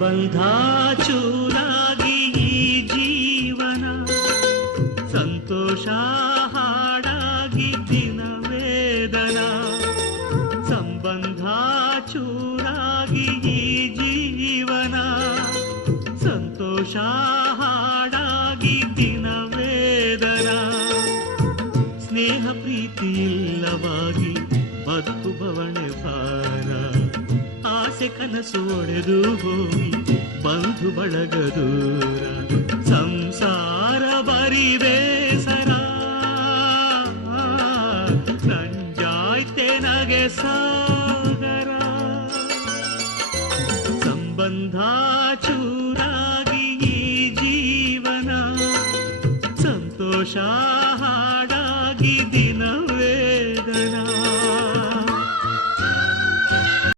ಸಂಬಂಧ ಚೂರಾಗಿ ಈ ಜೀವನ, ಸಂತೋಷ ಹಾಡಾಗಿ ದಿನ ವೇದನ. ಸಂಬಂಧ ಚೂರಾಗಿ ಈ ಜೀವನ, ಸಂತೋಷ ಹಾಡಾಗಿ ದಿನ ವೇದನ. ಸ್ನೇಹ ಪ್ರೀತಿ ಇಲ್ಲವಾಗಿ ಬದುಕು ಬವಣೆ ಭಾರ, ಆಸೆ ಕನಸು ಒಡೆದು ಹೋಗಿ ಬಂಧು ಬಳಗ ದೂರ. ಸಂಸಾರ ಬರಿ ಬೇಸರ, ನಂಜಾಯ್ತೆ ನಗೆ ಸಾಗರ. ಸಂಬಂಧ ಚೂರಾಗಿ ಈ ಜೀವನ, ಸಂತೋಷ